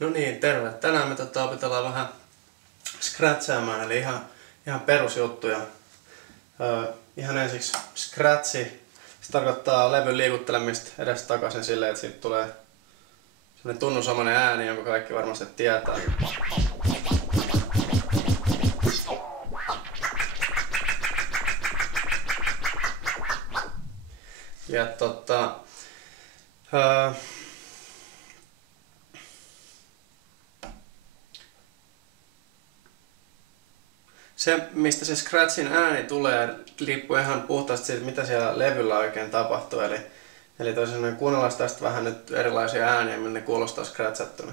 No niin, terve. Tänään me opetellaan vähän scratchaamaan, eli ihan perusjuttuja. Ihan ensiksi scratchi. Se tarkoittaa levyn liikuttelemista edes takaisin silleen, että siitä tulee sellainen tunnusomainen ääni, jonka kaikki varmasti tietää. Ja se, mistä se scratchin ääni tulee, riippuu ihan puhtaasti siitä, mitä siellä levyllä oikein tapahtuu. Eli toisin kuunnellaan tästä vähän nyt erilaisia ääniä, millä ne kuulostaa scratchattuna.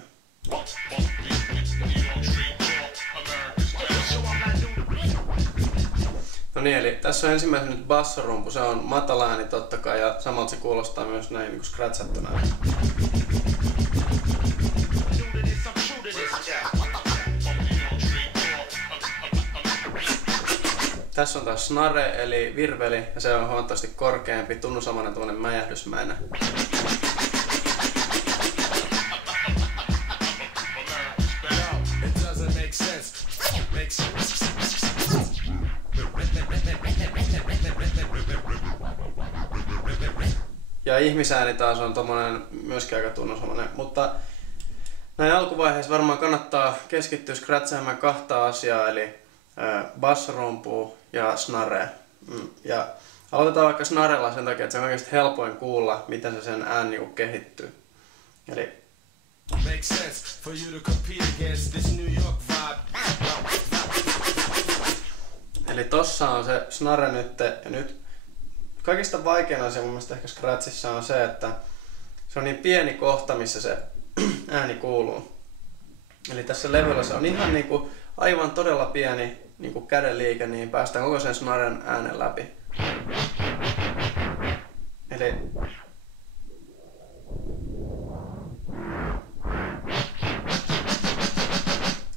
No niin, eli tässä on ensimmäisen nyt bassorumpu. Se on matala ääni totta kai ja samalta se kuulostaa myös näin niin kuin scratchattuna. Tässä on taas snare eli virveli ja se on huomattavasti korkeampi, tunnusamainen tuollainen mäjähdysmäinen. Ja ihmisääni taas on tommonen myöskin aika tunnusamainen, mutta näin alkuvaiheessa varmaan kannattaa keskittyä scratchaamaan kahta asiaa, eli bassorumpua ja snarea. Ja aloitetaan vaikka snarella sen takia, että se on oikeasti helpoin kuulla, miten se sen ääni niinku kehittyy. Eli tossa on se snare nyt, ja nyt kaikista vaikein asia mun mielestä ehkä scratchissa on se, että se on niin pieni kohta, missä se ääni kuuluu. Eli tässä levyllä se on ihan niinku aivan todella pieni niinku kädenliike, niin päästään koko sen snaren äänen läpi. Eli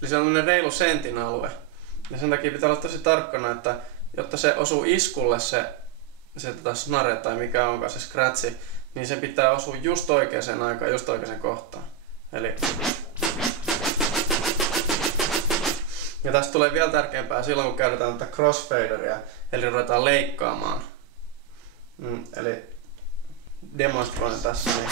se on tämmönen reilu sentin alue. Ja sen takia pitää olla tosi tarkkana, että jotta se osuu iskulle se snare tai mikä onkaan se scratchi, niin se pitää osua just oikeaan aikaan, just oikeaan kohtaan. Ja tästä tulee vielä tärkeämpää silloin, kun käytetään tätä crossfaderia, eli ruvetaan leikkaamaan. Eli demonstroin tässä. Niin.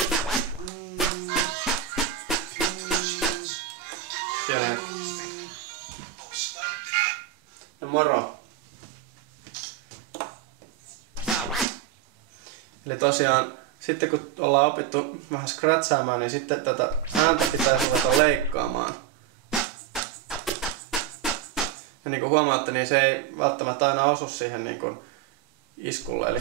Ja moro! Eli tosiaan, sitten kun ollaan opittu vähän scratchaamaan, niin sitten tätä ääntä pitäisi ruveta leikkaamaan. Ja niin kuin huomaatte, niin se ei välttämättä aina osu siihen niin kuin iskulle. Eli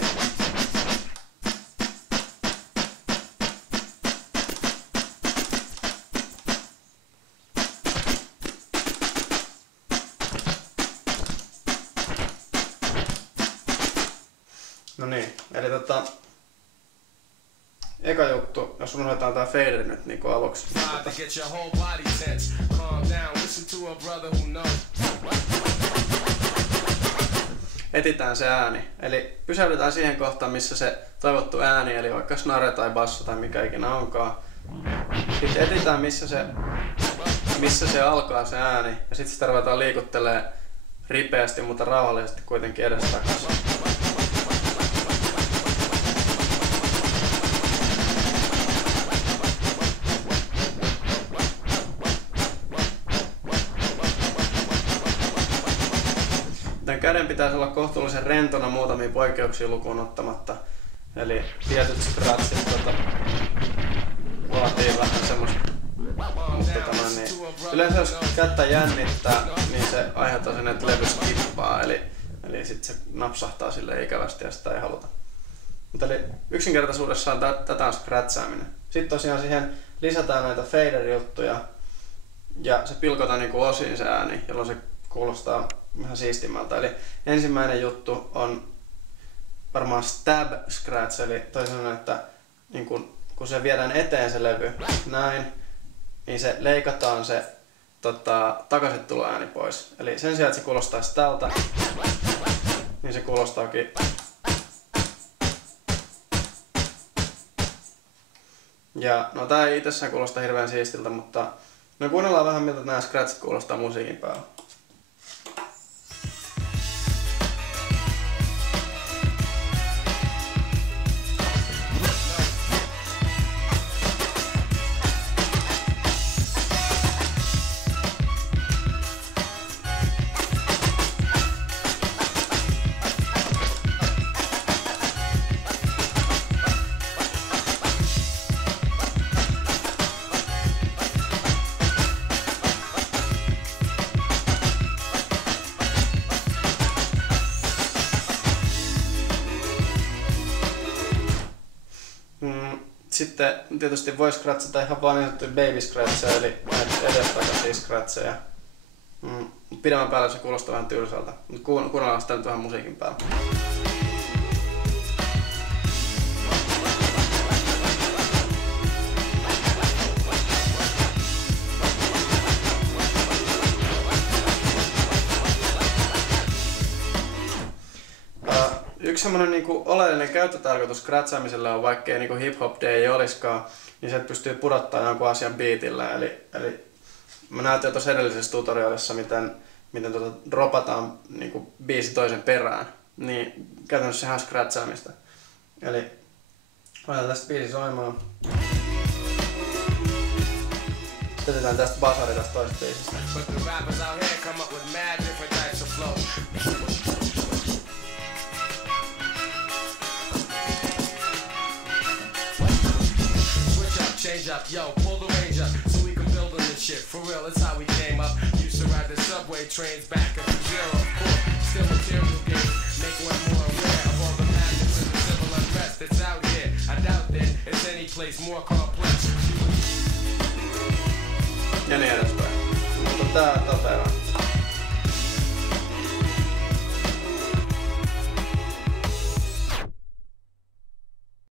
no niin, eli eka juttu, jos unohdetaan tää faderi nyt niinku aluksi. Etitään se ääni. Eli pysäytetään siihen kohtaan, missä se toivottu ääni, eli vaikka snare tai basso tai mikä ikinä onkaan. Sitten etitään, missä se alkaa se ääni, ja sitten sitä ruvetaan liikuttelemaan ripeästi, mutta rauhallisesti kuitenkin edestakaisin. Tämän käden pitäisi olla kohtuullisen rentona muutamia poikkeuksia lukuun ottamatta. Eli tietyt scratchit vaatii vähän semmoista. Niin. Yleensä jos kättä jännittää, niin se aiheuttaa sen, että levy skippaa. Eli sit se napsahtaa silleen ikävästi ja sitä ei haluta. Mutta eli yksinkertaisuudessaan tätä on scratchaaminen. Sitten tosiaan siihen lisätään näitä fader-juttuja. Ja se pilkotaan niinku osiin se ääni, jolloin se kuulostaa vähän siistimmältä. Eli ensimmäinen juttu on varmaan stab scratch, eli toisin että niin kun se viedään eteen se levy, näin, niin se leikataan se takaisintuloääni pois. Eli sen sijaan, että se kuulostaisi tältä, niin se kuulostaakin Ja no tää ei itsessään kuulosta hirveän siistiltä, mutta No kuunnellaan vähän miltä nämä scratchit kuulostaa musiikin päällä. Sitten tietysti voi scratchata ihan vaan niin sanottuja baby scratcheja, eli edestakaisia scratcheja. Pidemmän päälle se kuulostaa vähän tylsältä, mutta kuunnellaan sitä nyt vähän musiikin päällä. Yksi semmoinen niinku oleellinen käyttötarkoitus scratchaamiselle on, vaikkei niinku hip-hop ei olisikaan, niin se pystyy pudottamaan jonkun asian beatillä. Eli mä näytin jo tuossa edellisessä tutorialissa, miten dropataan niinku biisi toisen perään. Niin käytännössä sehän on scratchaamista. Eli laitetaan tästä biisi soimaan. Otetaan tästä basari tästä toisesta biisistä. Change up, yo, pull the range up so we can build on this shit. For real, it's how we came up. Used to ride the subway trains back up to zero, of course. Still material games, make one more aware of all the madness and the civil unrest that's out here. I doubt that it's any place more complex. Ja niin edespäin. Mutta tää toteaa.